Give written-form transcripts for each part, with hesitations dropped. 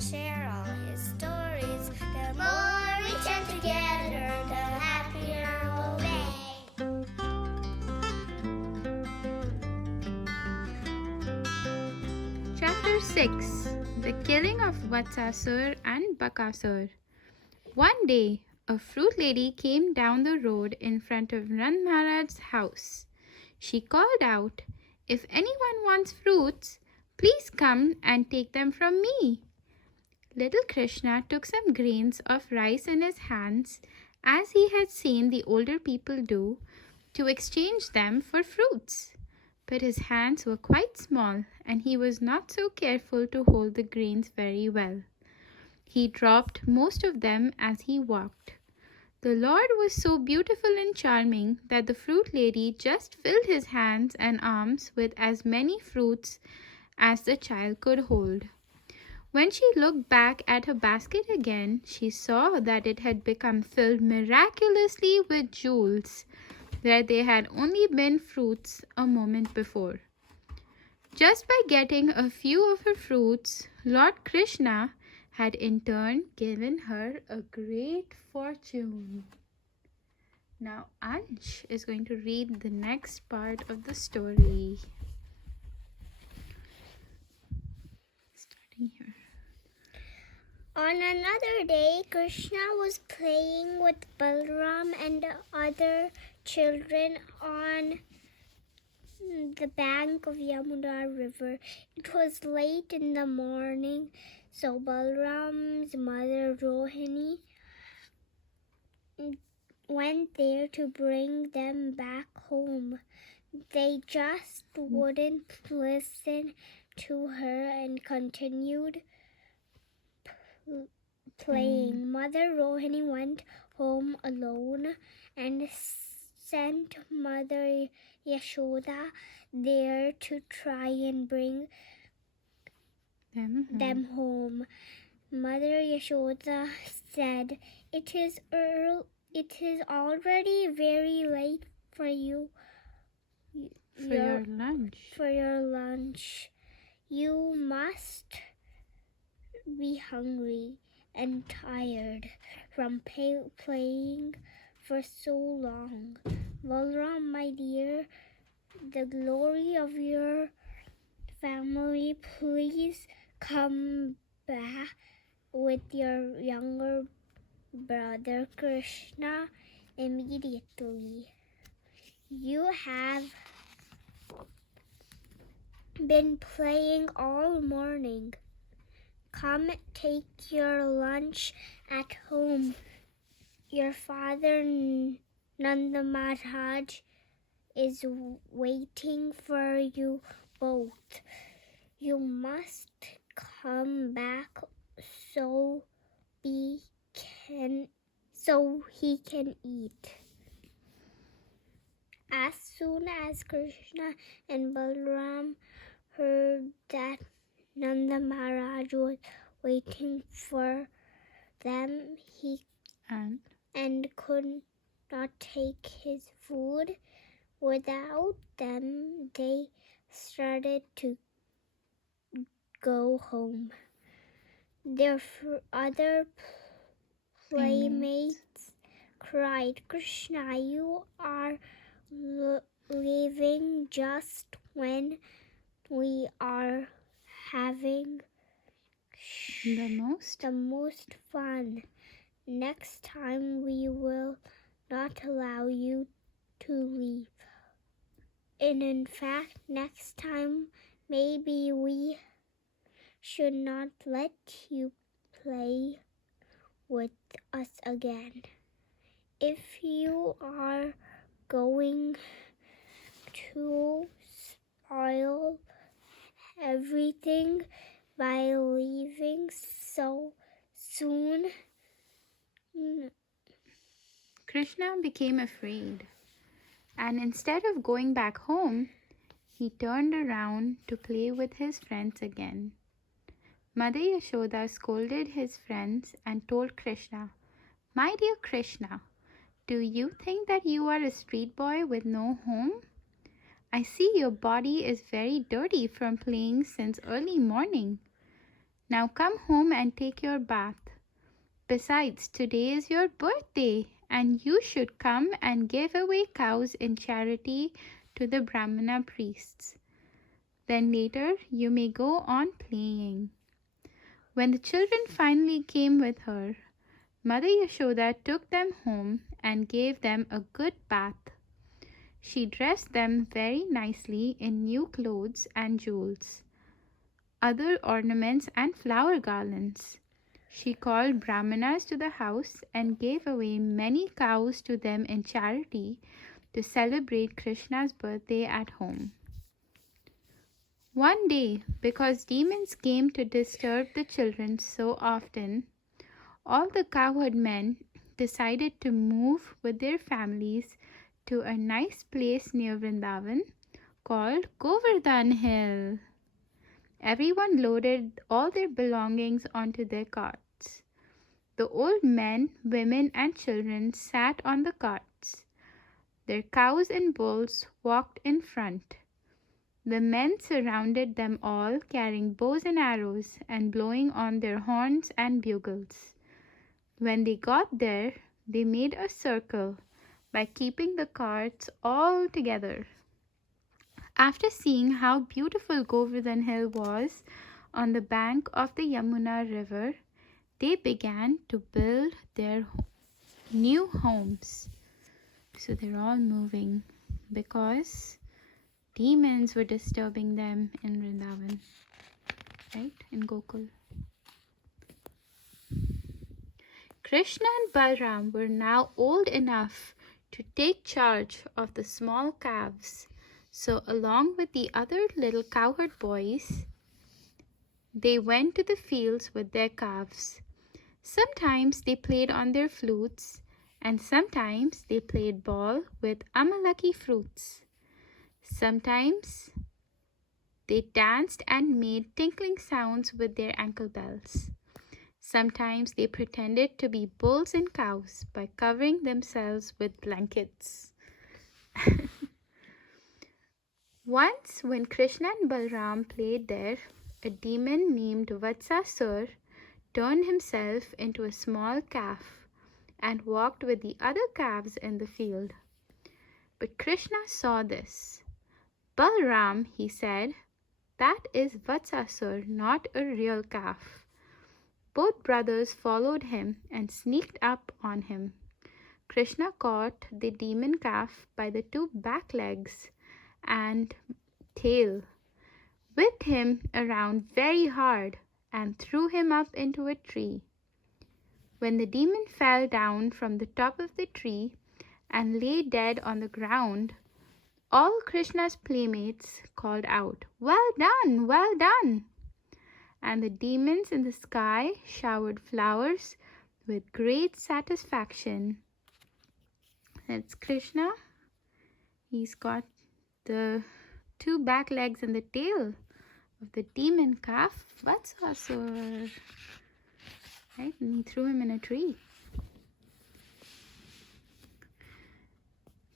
share all his stories. The more we chat together, the happier we'll be. Chapter 6. The Killing of Vatsasura and Bakasura. One day, a fruit lady came down the road in front of Nand Maharaj's house. She called out, "If anyone wants fruits, please come and take them from me." Little Krishna took some grains of rice in his hands, as he had seen the older people do, to exchange them for fruits. But his hands were quite small, and he was not so careful to hold the grains very well. He dropped most of them as he walked. The Lord was so beautiful and charming that the fruit lady just filled his hands and arms with as many fruits as the child could hold. When she looked back at her basket again, she saw that it had become filled miraculously with jewels, where there had only been fruits a moment before. Just by getting a few of her fruits, Lord Krishna had in turn given her a great fortune. Now Ansh is going to read the next part of the story. Starting here. On another day, Krishna was playing with Balram and other children on the bank of Yamuna River. It was late in the morning, so Balram's mother Rohini went there to bring them back home. They just wouldn't listen to her and continued playing. Mother Rohini went home alone and sent Mother Yashoda there to try and bring them home. Mother Yashoda said, It is already very late for you. For your lunch. You must be hungry and tired from playing for so long. Balram, my dear, the glory of your family, please come back with your younger brother Krishna immediately. You have been playing all morning. Come take your lunch at home. Your father Nanda Maharaj is waiting for you both. You must come back so he can eat. As soon as Krishna and Balram heard that Nanda Maharaj was waiting for them, and could not take his food without them, they started to go home. Their other playmates cried, Krishna, you are leaving just when we are having the most fun. Next time we will not allow you to leave. And in fact, next time maybe we should not let you play with us again. If you are going to spoil everything by leaving so soon. Krishna became afraid, and instead of going back home, he turned around to play with his friends again. Mother Yashoda scolded his friends and told Krishna, My dear Krishna, do you think that you are a street boy with no home? I see your body is very dirty from playing since early morning. Now come home and take your bath. Besides, today is your birthday, and you should come and give away cows in charity to the Brahmana priests. Then later you may go on playing." When the children finally came with her, Mother Yashoda took them home and gave them a good bath. She dressed them very nicely in new clothes and jewels, other ornaments and flower garlands. She called Brahmanas to the house and gave away many cows to them in charity to celebrate Krishna's birthday at home. One day, because demons came to disturb the children so often, all the cowherd men decided to move with their families to a nice place near Vrindavan called Govardhan Hill. Everyone loaded all their belongings onto their carts. The old men, women, and children sat on the carts. Their cows and bulls walked in front. The men surrounded them all, carrying bows and arrows and blowing on their horns and bugles. When they got there, they made a circle by keeping the carts all together. After seeing how beautiful Govardhan Hill was on the bank of the Yamuna River, they began to build their new homes. So they're all moving because demons were disturbing them in Vrindavan, right? In Gokul. Krishna and Balram were now old enough to take charge of the small calves. So along with the other little cowherd boys, they went to the fields with their calves. Sometimes they played on their flutes, and sometimes they played ball with amalaki fruits. Sometimes they danced and made tinkling sounds with their ankle bells. Sometimes they pretended to be bulls and cows by covering themselves with blankets. Once, when Krishna and Balram played there, a demon named Vatsasura turned himself into a small calf and walked with the other calves in the field. But Krishna saw this. "Balram," he said, "that is Vatsasura, not a real calf." Both brothers followed him and sneaked up on him. Krishna caught the demon calf by the two back legs and tail, whipped him around very hard, and threw him up into a tree. When the demon fell down from the top of the tree and lay dead on the ground, all Krishna's playmates called out, "Well done, well done!" And the demons in the sky showered flowers with great satisfaction. That's Krishna. He's got the two back legs and the tail of the demon calf, Vatsasura. Right? And he threw him in a tree.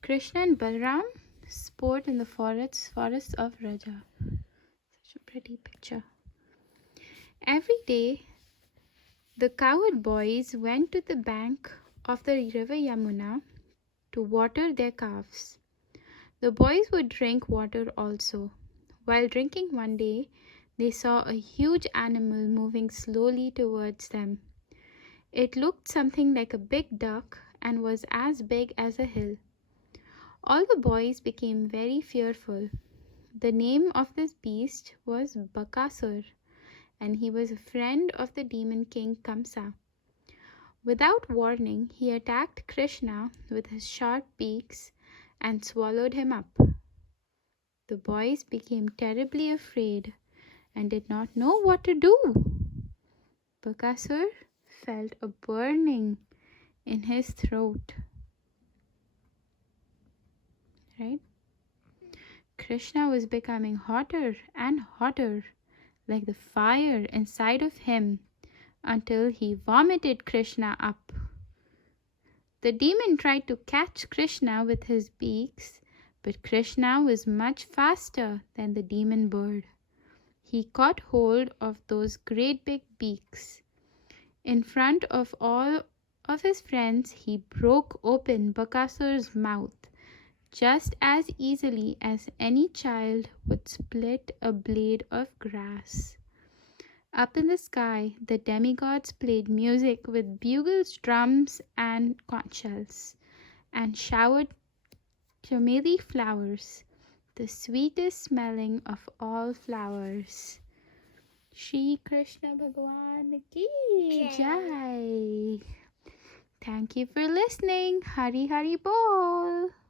Krishna and Balram sport in the forests of Raja. Such a pretty picture. Every day, the cowherd boys went to the bank of the river Yamuna to water their calves. The boys would drink water also. While drinking one day, they saw a huge animal moving slowly towards them. It looked something like a big duck and was as big as a hill. All the boys became very fearful. The name of this beast was Bakasura, and he was a friend of the demon king Kamsa. Without warning, he attacked Krishna with his sharp beaks and swallowed him up. The boys became terribly afraid and did not know what to do. Bakasura felt a burning in his throat. Right? Krishna was becoming hotter and hotter, like the fire inside of him, until he vomited Krishna up. The demon tried to catch Krishna with his beaks, but Krishna was much faster than the demon bird. he caught hold of those great big beaks. In front of all of his friends, he broke open Bakasura's mouth just as easily as any child would split a blade of grass. Up in the sky, the demigods played music with bugles, drums, and conch shells, and showered chameli flowers, the sweetest smelling of all flowers. Shri Krishna Bhagwan ki Jai. Thank you for listening. Hari Hari Bol.